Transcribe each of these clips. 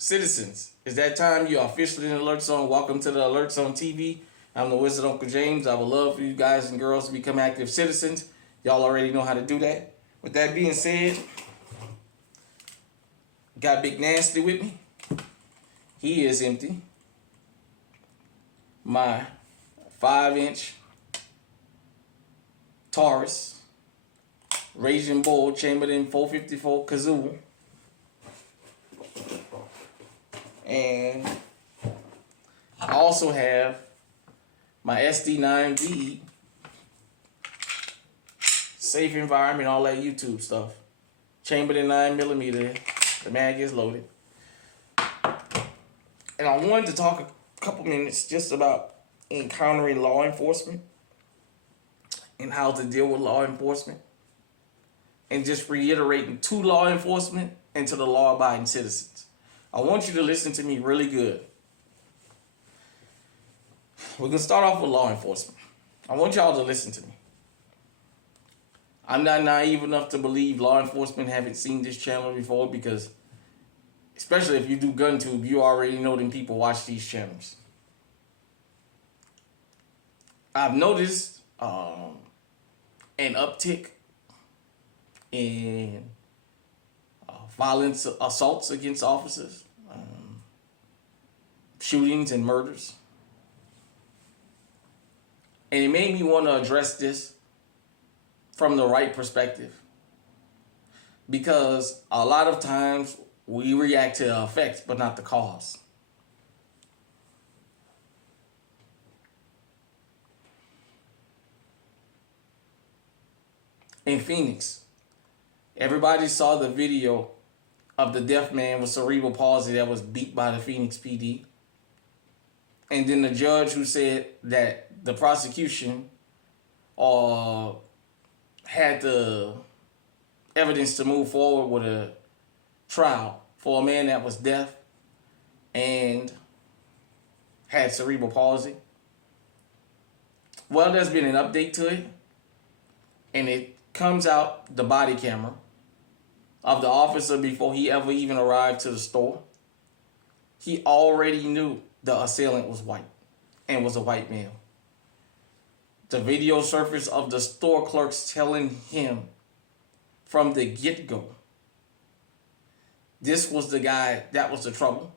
Citizens, it's that time. You are officially in Alert Zone. Welcome to the Alert Zone TV. I'm the Wizard Uncle James. I would love for you guys and girls to become active citizens. Y'all already know how to do that. With that being said, got Big Nasty with me. He is empty. My 5-inch Taurus Raging Bull chambered in 454 Kazoo. And I also have my SD9V, safe environment, all that YouTube stuff. Chambered in 9mm, the mag is loaded. And I wanted to talk a couple minutes just about encountering law enforcement and how to deal with law enforcement. And just reiterating to law enforcement and to the law-abiding citizens. I want you to listen to me really good. We're going to start off with law enforcement. I want y'all to listen to me. I'm not naive enough to believe law enforcement haven't seen this channel before because, especially if you do GunTube, you already know them people watch these channels. I've noticed an uptick in violent assaults against officers, shootings and murders. And it made me want to address this from the right perspective. Because a lot of times we react to the effects, but not the cause. In Phoenix, everybody saw the video of the deaf man with cerebral palsy that was beat by the Phoenix PD. And then the judge who said that the prosecution had the evidence to move forward with a trial for a man that was deaf and had cerebral palsy. Well, there's been an update to it, and it comes out the body camera of the officer before he ever even arrived to the store. He already knew the assailant was white and was a white male. The video surfaced of the store clerks telling him from the get-go, this was the guy that was the trouble.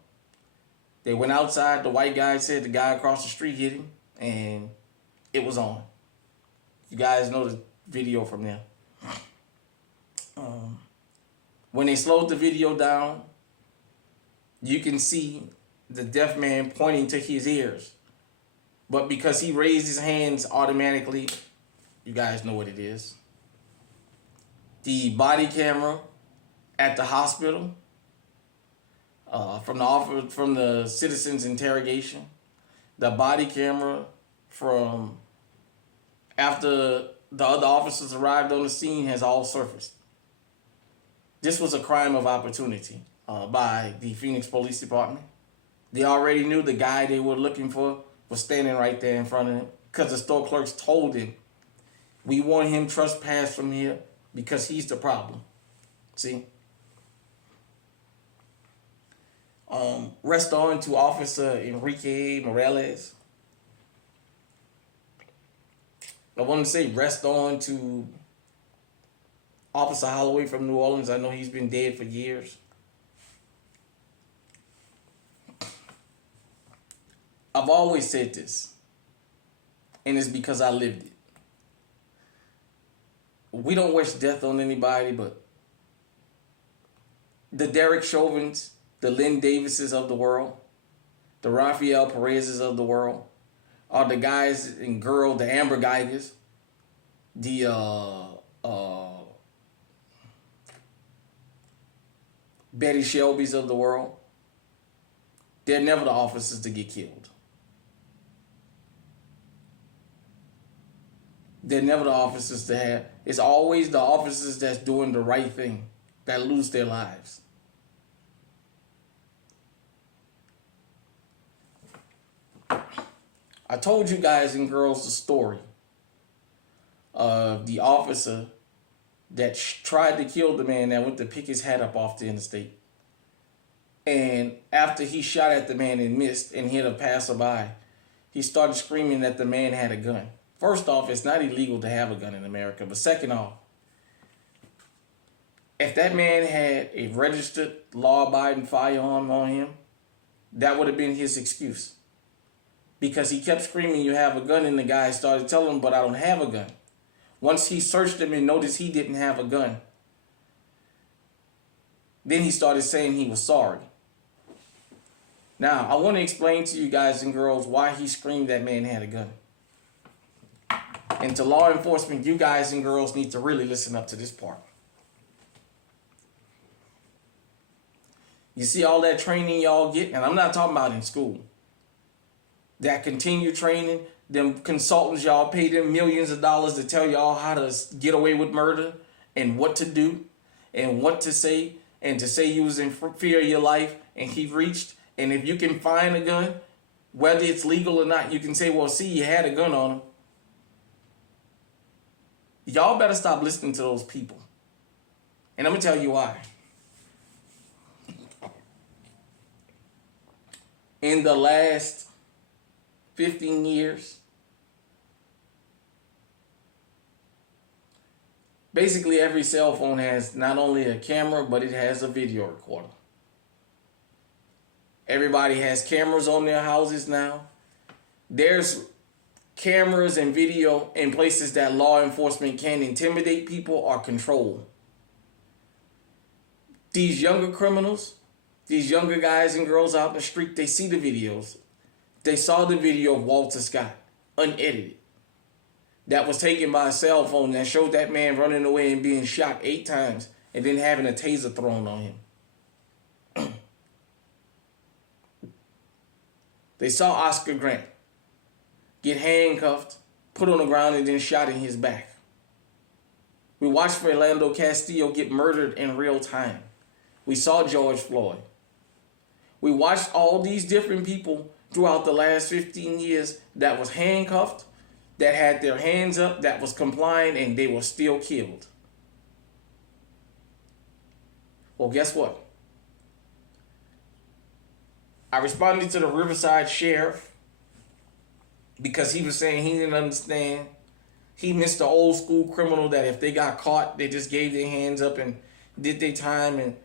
They went outside, the white guy said the guy across the street hit him, and it was on. You guys know the video from there. When they slowed the video down, you can see the deaf man pointing to his ears. But because he raised his hands automatically, you guys know what it is. The body camera at the hospital, from the citizen's interrogation, the body camera from after the other officers arrived on the scene has all surfaced. This was a crime of opportunity by the Phoenix Police Department. They already knew the guy they were looking for was standing right there in front of them because the store clerks told him, we want him trespassed from here because he's the problem. See? Rest on to Officer Enrique Morales. I want to say rest on to Officer Holloway from New Orleans. I know he's been dead for years. I've always said this, and it's because I lived it. We don't wish death on anybody, but the Derek Chauvins, the Lynn Davises of the world, the Rafael Perez's of the world, are the guys and girls, the Amber Geigers, the Betty Shelby's of the world. They're never the officers to get killed. They're never the officers to have. It's always the officers that's doing the right thing that lose their lives. I told you guys and girls the story of the officer that tried to kill the man that went to pick his hat up off the interstate. And after he shot at the man and missed and hit a passerby, he started screaming that the man had a gun. First off, it's not illegal to have a gun in America. But second off, if that man had a registered law-abiding firearm on him, that would have been his excuse. Because he kept screaming, "You have a gun," and the guy started telling him, "But I don't have a gun." Once he searched him and noticed he didn't have a gun, then he started saying he was sorry. Now, I want to explain to you guys and girls why he screamed that man had a gun. And to law enforcement, you guys and girls need to really listen up to this part. You see all that training y'all get, and I'm not talking about in school. That continued training, them consultants y'all pay them millions of dollars to tell y'all how to get away with murder and what to do and what to say and to say you was in fear of your life and he reached. And if you can find a gun, whether it's legal or not, you can say, "Well, see, you had a gun on him." Y'all better stop listening to those people. And I'm going to tell you why. In the last 15 years, basically every cell phone has not only a camera, but it has a video recorder. Everybody has cameras on their houses now. There's cameras and video in places that law enforcement can intimidate people or control. These younger criminals, these younger guys and girls out in the street, they see the videos. They saw the video of Walter Scott, unedited, that was taken by a cell phone that showed that man running away and being shot 8 times and then having a taser thrown on him. They saw Oscar Grant get handcuffed, put on the ground, and then shot in his back. We watched Philando Castillo get murdered in real time. We saw George Floyd. We watched all these different people throughout the last 15 years that was handcuffed, that had their hands up, that was complying, and they were still killed. Well, guess what? I responded to the Riverside sheriff because he was saying he didn't understand. He missed the old school criminal that if they got caught, they just gave their hands up and did their time. And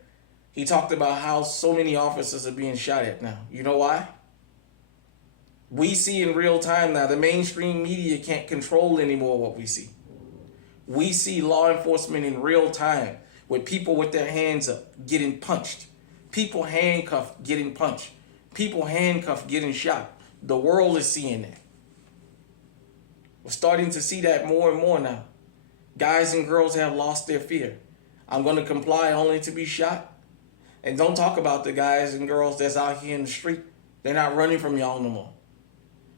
he talked about how so many officers are being shot at now. You know why? We see in real time now. The mainstream media can't control anymore what we see. We see law enforcement in real time with people with their hands up getting punched. People handcuffed getting punched. People handcuffed getting shot. The world is seeing that. We're starting to see that more and more now. Guys and girls have lost their fear. I'm going to comply only to be shot. And don't talk about the guys and girls that's out here in the street. They're not running from y'all no more.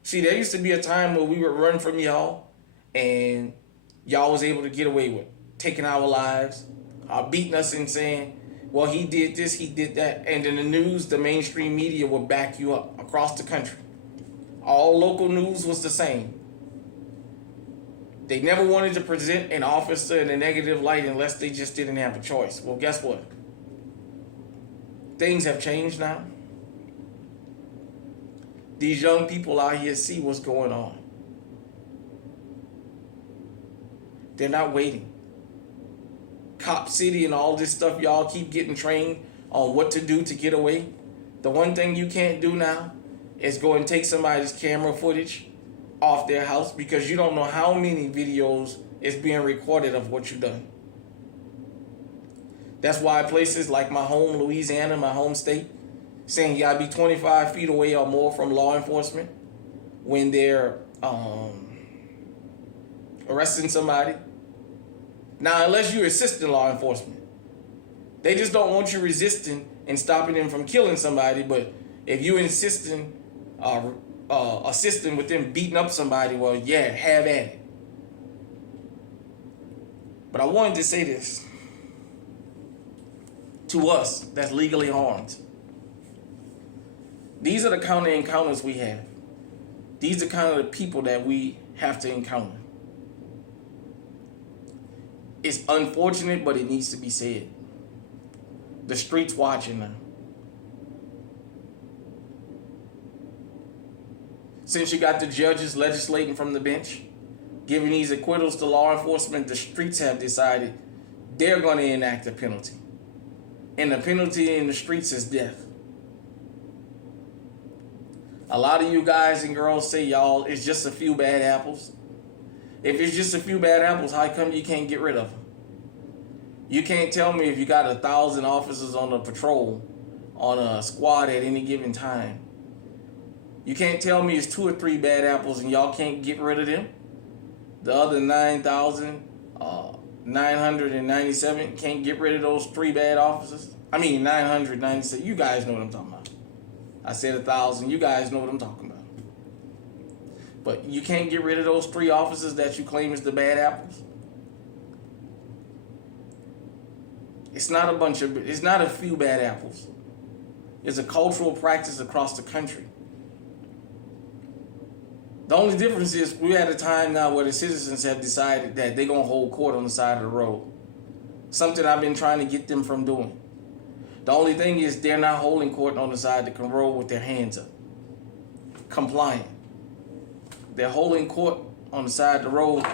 See, there used to be a time where we would run from y'all and y'all was able to get away with taking our lives, beating us and saying, well, he did this, he did that. And in the news, the mainstream media would back you up across the country. All local news was the same. They never wanted to present an officer in a negative light unless they just didn't have a choice. Well, guess what? Things have changed now. These young people out here see what's going on. They're not waiting. Cop City and all this stuff, y'all keep getting trained on what to do to get away. The one thing you can't do now is go and take somebody's camera footage off their house because you don't know how many videos is being recorded of what you've done. That's why places like my home, Louisiana, my home state, saying you gotta be 25 feet away or more from law enforcement when they're arresting somebody. Now, unless you're assisting law enforcement, they just don't want you resisting and stopping them from killing somebody. But if you're insisting, assisting with them beating up somebody, well, yeah, have at it. But I wanted to say this to us that's legally armed. These are the kind of encounters we have. These are kind of the people that we have to encounter. It's unfortunate, but it needs to be said. The street's watching now. Since you got the judges legislating from the bench, giving these acquittals to law enforcement, the streets have decided they're going to enact a penalty. And the penalty in the streets is death. A lot of you guys and girls say, y'all, it's just a few bad apples. If it's just a few bad apples, how come you can't get rid of them? You can't tell me if you got 1,000 officers on a patrol, on a squad at any given time. You can't tell me it's 2 or 3 bad apples and y'all can't get rid of them. The other 9,997 can't get rid of those 3 bad officers. I mean 997. You guys know what I'm talking about. I said 1,000. You guys know what I'm talking about. But you can't get rid of those 3 officers that you claim is the bad apples. It's not a few bad apples. It's a cultural practice across the country. The only difference is we're at a time now where the citizens have decided that they're going to hold court on the side of the road. Something I've been trying to get them from doing. The only thing is they're not holding court on the side of the road with their hands up. Compliant. They're holding court on the side of the road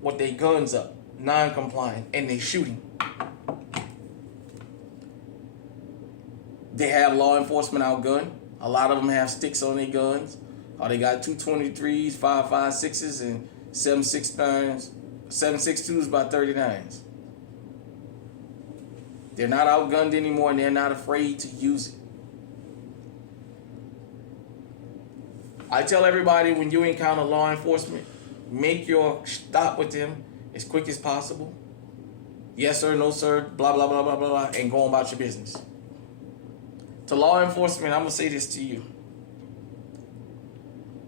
with their guns up. Non-compliant. And they shooting. They have law enforcement outgunned. A lot of them have sticks on their guns. Or they got 223s, 5.56s, and 7.62s, 7.62s by 39s. They're not outgunned anymore, and they're not afraid to use it. I tell everybody, when you encounter law enforcement, make your stop with them as quick as possible. Yes, sir, no, sir, blah, blah, blah, blah, blah, blah, and go on about your business. To law enforcement, I'm going to say this to you.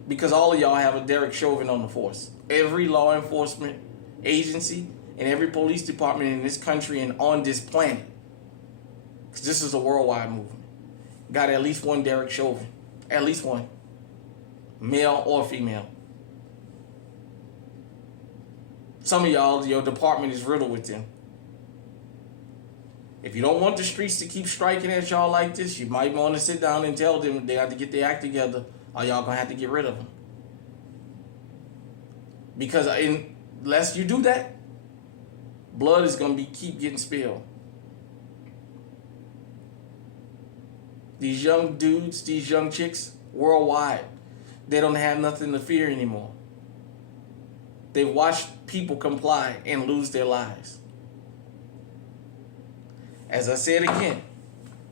Because all of y'all have a Derek Chauvin on the force. Every law enforcement agency and every police department in this country and on this planet, because this is a worldwide movement, got at least one Derek Chauvin. At least one. Male or female. Some of y'all, your department is riddled with them. If you don't want the streets to keep striking at y'all like this, you might want to sit down and tell them they have to get their act together, or y'all gonna have to get rid of them. Because unless you do that, blood is gonna keep getting spilled. These young dudes, these young chicks, worldwide, they don't have nothing to fear anymore. They watch people comply and lose their lives. As I said again,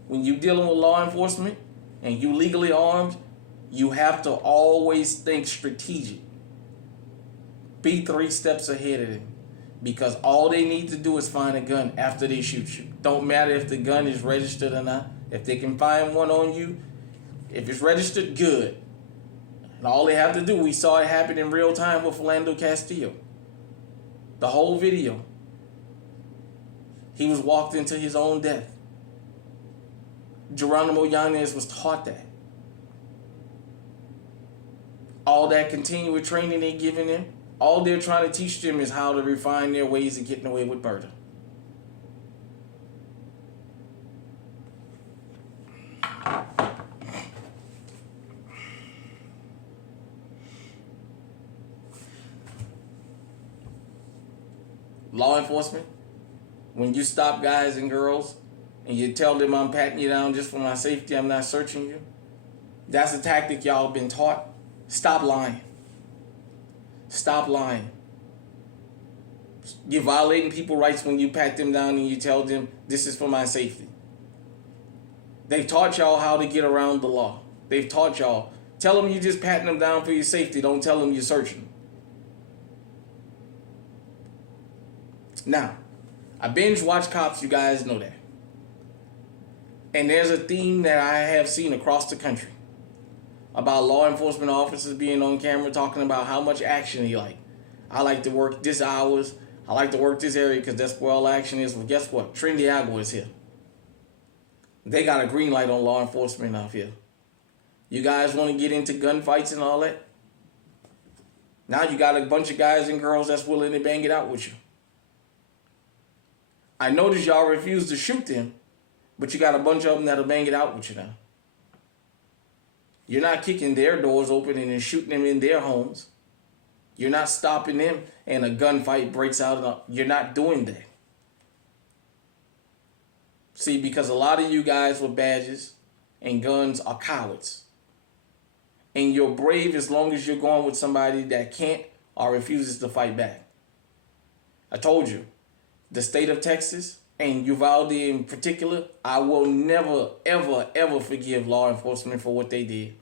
when you're dealing with law enforcement and you legally armed, you have to always think strategic. Be 3 steps ahead of them. Because all they need to do is find a gun after they shoot you. Don't matter if the gun is registered or not. If they can find one on you, if it's registered, good. And all they have to do, we saw it happen in real time with Philando Castillo. The whole video. He was walked into his own death. Geronimo Yanez was taught that. All that continual training they're giving them, all they're trying to teach them is how to refine their ways of getting away with murder. Law enforcement, when you stop guys and girls and you tell them I'm patting you down just for my safety, I'm not searching you, that's a tactic y'all been taught. Stop lying. Stop lying. You're violating people's rights when you pat them down and you tell them this is for my safety. They've taught y'all how to get around the law. They've taught y'all. Tell them you're just patting them down for your safety. Don't tell them you're searching. Now, I binge watch cops, you guys know that. And there's a theme that I have seen across the country about law enforcement officers being on camera talking about how much action they like. I like to work this hours. I like to work this area because that's where all action is. Well, guess what? Trinity Agua is here. They got a green light on law enforcement out here. You guys want to get into gunfights and all that? Now you got a bunch of guys and girls that's willing to bang it out with you. I noticed y'all refuse to shoot them, but you got a bunch of them that'll bang it out with you now. You're not kicking their doors open and then shooting them in their homes. You're not stopping them and a gunfight breaks out. You're not doing that. See, because a lot of you guys with badges and guns are cowards. And you're brave as long as you're going with somebody that can't or refuses to fight back. I told you, the state of Texas and Uvalde in particular, I will never, ever, ever forgive law enforcement for what they did.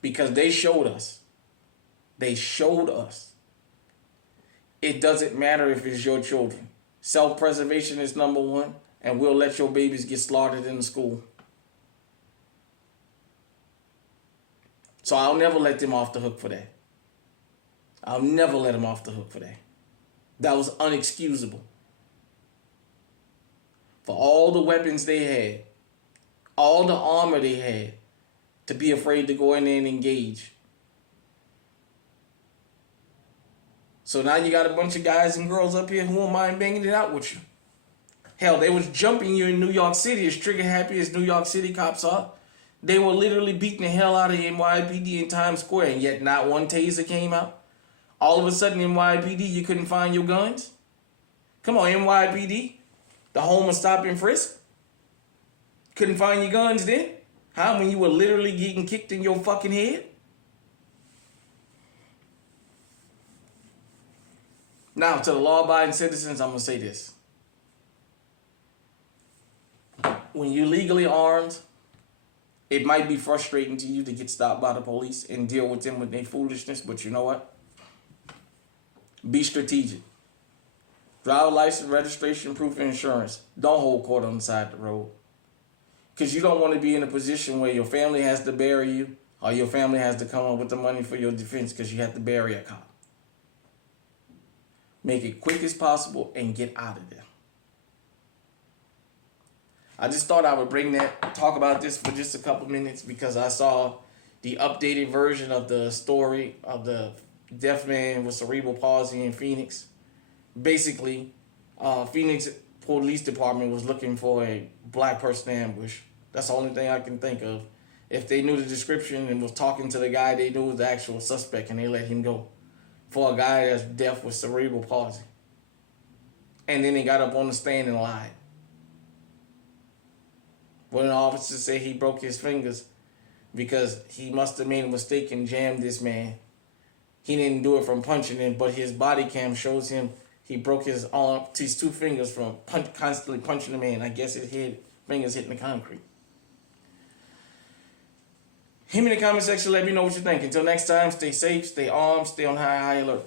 Because they showed us. They showed us. It doesn't matter if it's your children. Self-preservation is number one, and we'll let your babies get slaughtered in the school. So I'll never let them off the hook for that. I'll never let them off the hook for that. That was unexcusable. For all the weapons they had, all the armor they had, to be afraid to go in there and engage. So now you got a bunch of guys and girls up here who won't mind banging it out with you. Hell, they was jumping you in New York City, as trigger happy as New York City cops are. They were literally beating the hell out of NYPD in Times Square, and yet not one taser came out. All of a sudden, NYPD, you couldn't find your guns? Come on, NYPD, the home of stop and frisk. Couldn't find your guns then? Huh? When you were literally getting kicked in your fucking head? Now, to the law-abiding citizens, I'm going to say this. When you're legally armed, it might be frustrating to you to get stopped by the police and deal with them with their foolishness, but you know what? Be strategic. Driver license, registration, proof of insurance. Don't hold court on the side of the road. Because you don't want to be in a position where your family has to bury you or your family has to come up with the money for your defense because you have to bury a cop. Make it quick as possible and get out of there. I just thought I would talk about this for just a couple minutes because I saw the updated version of the story of the deaf man with cerebral palsy in Phoenix. Basically, Phoenix Police Department was looking for a black person to ambush. That's the only thing I can think of. If they knew the description and was talking to the guy, they knew was the actual suspect and they let him go. For a guy that's deaf with cerebral palsy. And then he got up on the stand and lied. One of the officers said he broke his fingers because he must have made a mistake and jammed this man. He didn't do it from punching him, but his body cam shows him he broke his arm, his two fingers from constantly punching the man. I guess his fingers hitting the concrete. Hit me in the comment section. Let me know what you think. Until next time, stay safe, stay armed, stay on high alert.